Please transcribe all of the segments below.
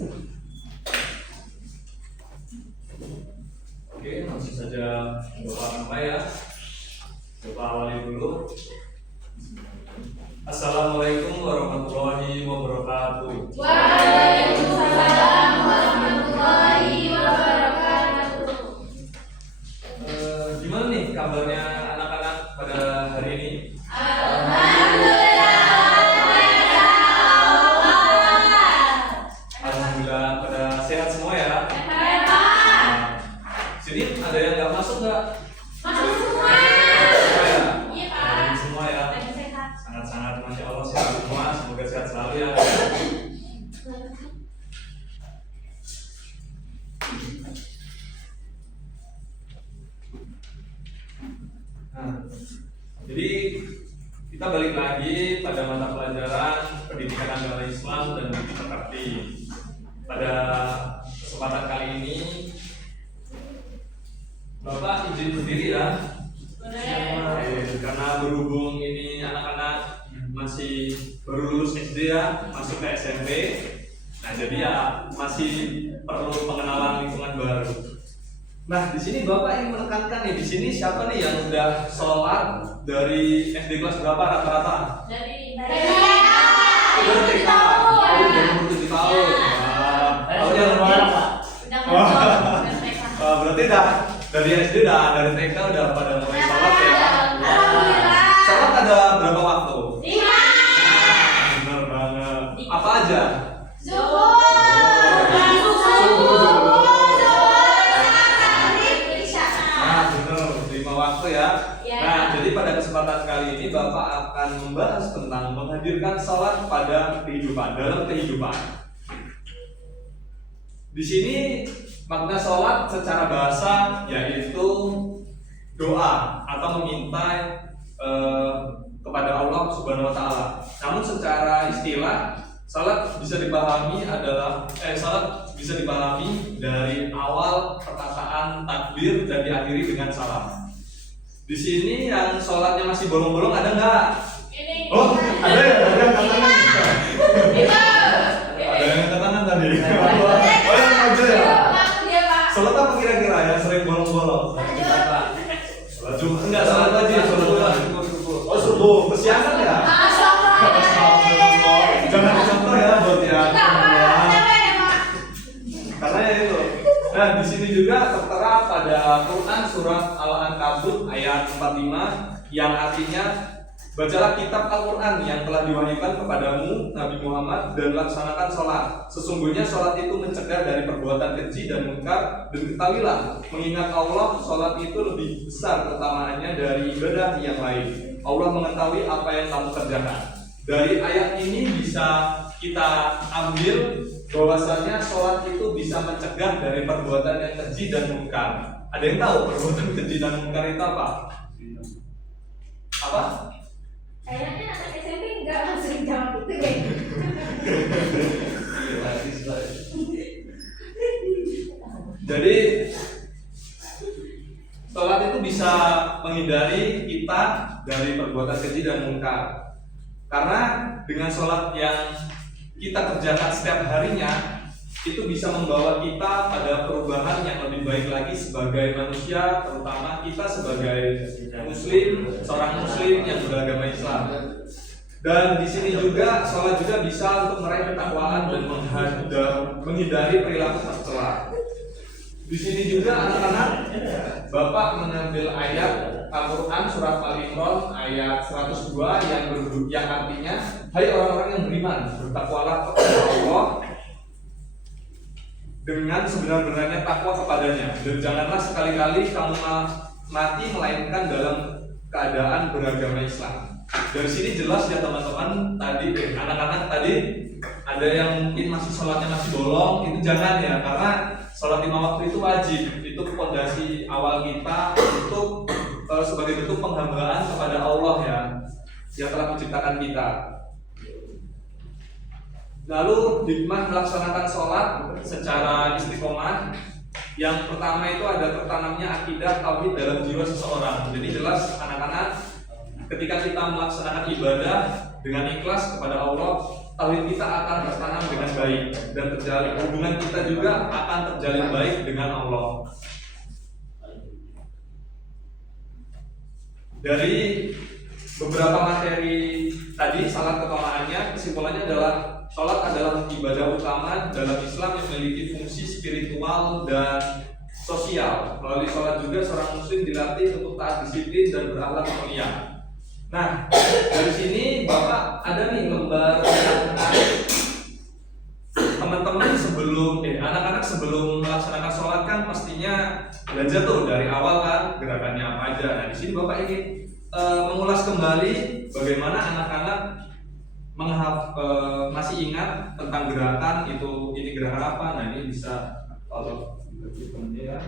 Oke, langsung saja doa nama ya. Coba awali dulu. Assalamualaikum warahmatullahi wabarakatuh. Waalaikumsalam warahmatullahi wabarakatuh. Gimana nih kabarnya anak-anak pada hari ini? Alhamdulillah. Alhamdulillah pada sehat semua ya. Sehat. Sini ada yang nggak masuk nggak? Masuk semua. Semua ya? Iya, Pak. Ada semua ya. Lagi sehat. Sangat-sangat masya Allah sehat semua. Semoga sehat selalu ya. Nah, jadi kita balik lagi pada mata pelajaran pendidikan agama Islam dan budi pekerti. Pada kesempatan kali ini, Bapak izin berdiri ya. Karena berhubung ini anak-anak masih baru lulus SD ya, masuk ke SMP. Nah, jadi ya masih perlu pengenalan lingkungan baru. Nah, di sini Bapak ingin menekankan nih, di sini siapa nih yang udah sholat dari SD kelas berapa rata-rata? Dari Udah 3 tahun. Oh, udah umur 7 tahun. Oh, yang mana, Pak? Berarti dah dari SD dari TK udah pada mulai sholat ya. Alhamdulillah. Sholat ada berapa waktu? 5. Benar banget. Apa aja? Zuhur. Nah, benar, 5 waktu ya. Ya. Nah, jadi pada kesempatan kali ini Bapak akan membahas tentang menghadirkan sholat pada kehidupan, dalam kehidupan. Di sini makna sholat secara bahasa yaitu doa atau meminta kepada Allah Subhanahu Wa Taala. Namun secara istilah salat bisa dipahami dari awal perkataan takbir dan diakhiri dengan salam. Di sini yang sholatnya masih bolong-bolong ada nggak? Ini. Oh, ada yang angkat tangan. Ada yang angkat tangan tadi. Oh, yang aja ya. Sholat apa kira-kira yang sering bolong-bolong? Sholat Jumat enggak, sholat aja, sholat Jumat. Oh, subuh, kesiangan ya? Jangan dicontoh ya buat yang karena ya itu. Nah, di sini juga tertera pada Quran surat Al-Ankabut ayat 45 yang artinya bacalah kitab Al-Quran yang telah diwahyukan kepadamu Nabi Muhammad dan laksanakan sholat. Sesungguhnya sholat itu mencegah dari perbuatan keji dan munkar, dan ketahuilah mengingat Allah sholat itu lebih besar keutamaannya dari ibadah yang lain. Allah mengetahui apa yang kamu kerjakan. Dari ayat ini bisa kita ambil bahwasanya sholat itu bisa mencegah dari perbuatan yang keji dan munkar. Ada yang tahu perbuatan keji dan munkar itu apa? Apa? Kayaknya anak SMP enggak langsung jawab itu deh. Jadi sholat itu bisa menghindari kita dari perbuatan keji dan munkar. Karena dengan sholat yang kita kerjakan setiap harinya itu bisa membawa kita pada perubahan yang lebih baik lagi sebagai manusia, terutama kita sebagai muslim, seorang muslim yang beragama Islam. Dan di sini juga sholat juga bisa untuk meraih ketakwaan dan menghindari perilaku tercela. Di sini juga anak-anak, Bapak mengambil ayat Al-Quran surat Al-Imran ayat 102 yang artinya, hai orang-orang yang beriman, bertakwalah kepada Allah dengan sebenar-benarnya takwa kepadanya, dan janganlah sekali-kali kamu mati melainkan dalam keadaan beragama Islam. Dari sini jelas ya teman-teman, tadi anak-anak tadi ada yang mungkin masih sholatnya masih bolong, itu jangan ya, karena sholat 5 waktu itu wajib, itu fondasi awal kita untuk sebagai bentuk penghambaan kepada Allah ya, yang telah menciptakan kita. Lalu hikmah melaksanakan sholat secara istiqomah. Yang pertama itu ada tertanamnya akidah tauhid dalam jiwa seseorang. Jadi jelas anak-anak, ketika kita melaksanakan ibadah dengan ikhlas kepada Allah, tauhid kita akan tertanam dengan baik. baik dan terjalin hubungan kita juga akan terjalin baik dengan Allah. Dari beberapa materi tadi salat keutamaannya, kesimpulannya adalah salat adalah ibadah utama dalam Islam yang memiliki fungsi spiritual dan sosial. Melalui salat juga seorang muslim dilatih untuk taat disiplin dan berakhlak mulia. Nah, dari sini Bapak ada nih lembar teman-teman anak-anak sebelum melaksanakan sholat kan pastinya belajar tuh dari awal kan gerakannya apa aja. Nah, di sini Bapak ingin mengulas kembali bagaimana anak-anak masih ingat tentang gerakan ini gerakan apa. Nah, ini bisa kalau ya.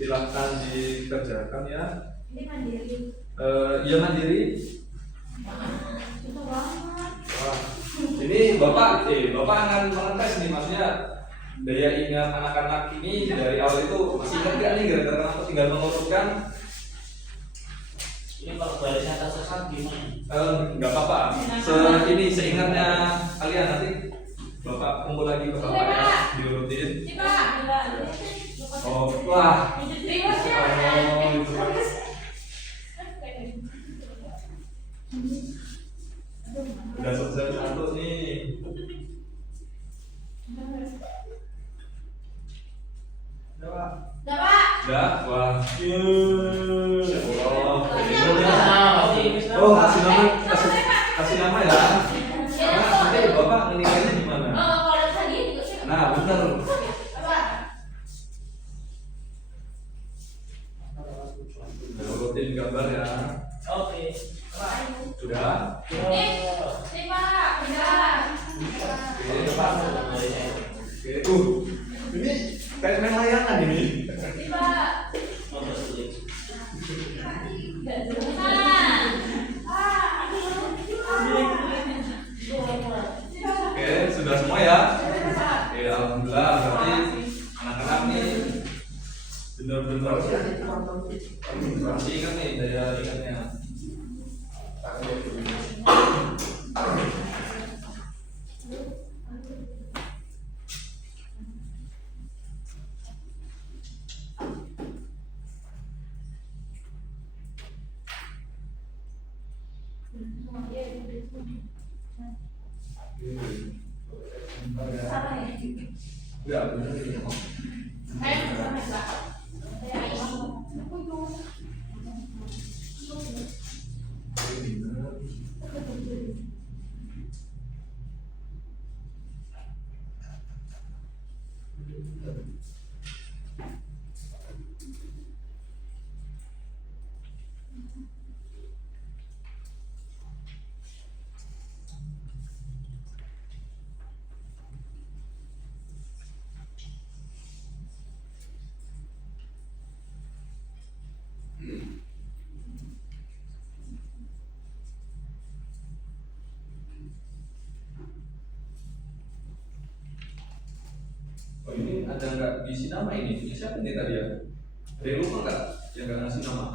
Silahkan dikerjakan ya. Ini mandiri. Iya mandiri. Susah banget. Wah, ini bapak akan mengetes nih, maksudnya daya ingat anak-anak ini dari awal itu masih ingat nggak nih gara-gara apa, tinggal mengurutkan. Ini kalau barisnya tersesat gimana? Nggak apa-apa. Ini seingatnya kalian, nanti bapak kumpul lagi ke bapak ya, diurutin. Coba. Oh, wah. Ribetnya. Oh, itu. Udah selesai satu nih. Udah, Pak. Udah, wah. Oh, kasih nama ya. Karena nanti bapak menilainya gimana? Nah, bener. Urutin gambar ya. Oke. Sudah. Nih Pak, udah. Oke, Pak. Oke, ini kayak main layangan ini. Nih Pak. Oke, sudah semua ya. Oke, alhamdulillah berarti anak-anak nih benar-benar masih ingat nih daya ingatnya. Enggak, benar ini. Oh, ini ada nggak diisi nama ini? Ini siapa nih tadi ya? Ada yang lupa nggak? Yang nggak ngasih nama?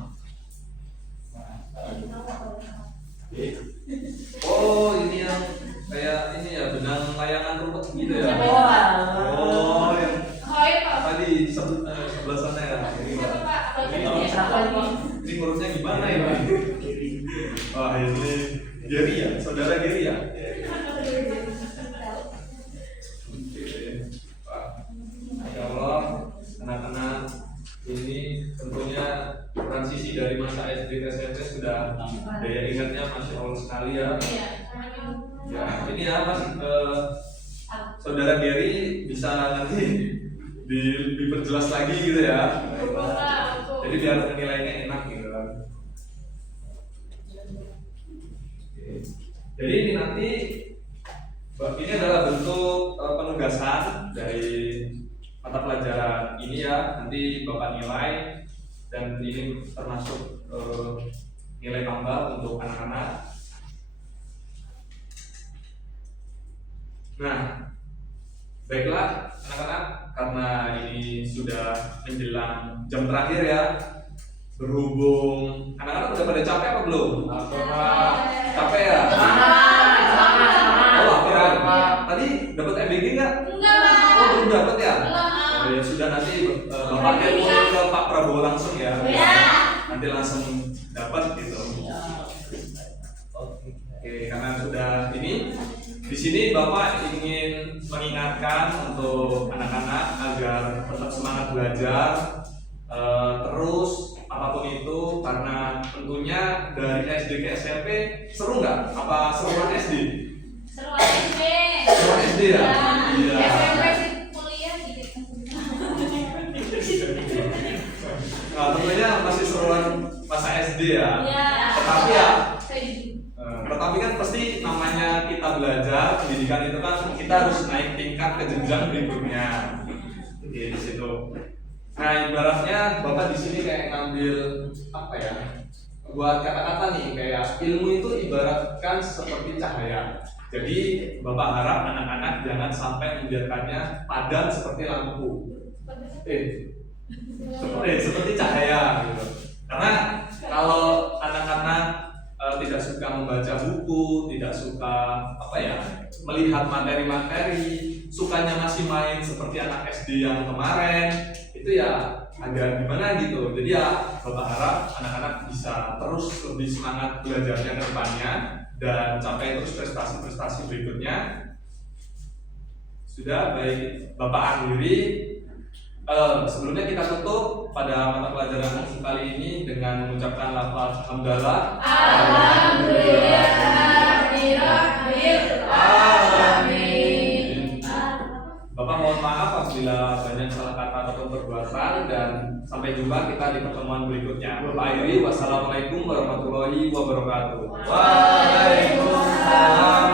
Oh, ini yang kayak ini ya, benang layangan rumput gitu ya? Oh, yang tadi sebelah sana ya? Ini ngurusnya gimana ini? Wah, ini Geri ya? Saudara Geri ya? Masya Allah, anak-anak ini tentunya transisi dari masa SD ke SMP sudah daya ingatnya Masya Allah sekali ya. Ya, ini ya Mas, saudara Geri bisa nanti diperjelas lagi gitu ya. Jadi biar penilaiannya enak gitu kan. Jadi ini nanti ini adalah bentuk penugasan dari mata pelajaran ini ya, nanti Bapak nilai dan ini termasuk nilai tambah untuk anak-anak. Nah, baiklah anak-anak, karena ini sudah menjelang jam terakhir ya, berhubung anak-anak udah pada capek apa belum? Capek ya? Oh, laporan. Tadi dapat MBG nggak? Enggak, Pak. Oh, belum dapat ya? Belum. Oh, ya sudah, nanti bapaknya mulai ke Pak Prabowo langsung ya. Ya. Nanti langsung dapat gitu. Oke. Oke, karena sudah ini, di sini Bapak ingin mengingatkan untuk anak-anak agar tetap semangat belajar, terus apapun itu, karena tentunya dari SD ke SMP seru nggak? Apa seruan SD? Seruan SD. Seruan SD ya? Iya. SMP sih kuliah gitu. Nah, tentunya masih seruan masa SD ya. Iya. Tetapi ya, Setuju. tetapi kan pasti namanya kita belajar pendidikan itu kan kita harus naik tingkat ke jenjang berikutnya. Oke, di situ. Nah, ibaratnya Bapak di sini kayak ngambil apa ya? Buat kata-kata nih, kayak ilmu itu ibaratkan seperti cahaya. Jadi Bapak harap anak-anak jangan sampai membiarkannya padam seperti lampu. Seperti cahaya gitu. Karena kalau anak-anak tidak suka membaca buku, tidak suka apa ya, melihat materi-materi, sukanya masih main seperti anak SD yang kemarin, itu ya agak gimana gitu. Jadi ya Bapak harap anak-anak bisa terus lebih semangat belajarnya ke depannya dan capai terus prestasi-prestasi berikutnya. Sudah, baik Bapak akhiri. Sebelumnya kita tutup pada mata pelajaran kali ini dengan mengucapkan lafaz hamdalah. Alhamdulillahirabbil alamin. Bapak mohon maaf apabila banyak salah kata ataupun perbuatan, dan sampai jumpa kita di pertemuan berikutnya. Bapak akhiri, wassalamualaikum warahmatullahi wabarakatuh. Waalaikumsalam.